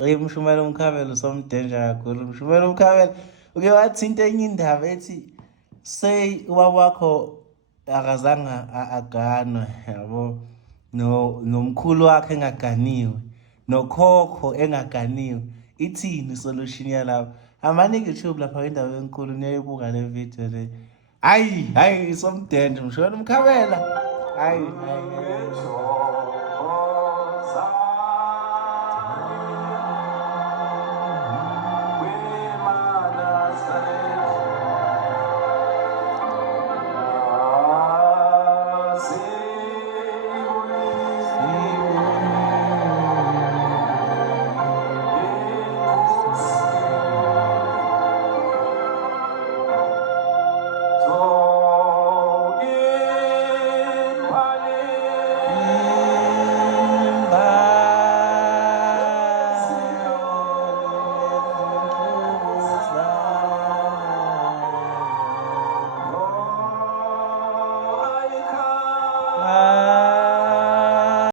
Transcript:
Mshumela Mkhabela usomdenja kakhulu. Mshumela Mkhabela uke wathinta enye indaba ethi say ubaba wakho akazange aganwe yabo, nomkhulu wakhe engaganiwe, nokhokho engaganiwe. Ithini isolution yalapho? Amanike YouTube lapha indawo enkulu niyayibuka le video le. Hayi isomdenja Mshumela Mkhabela. Hayi.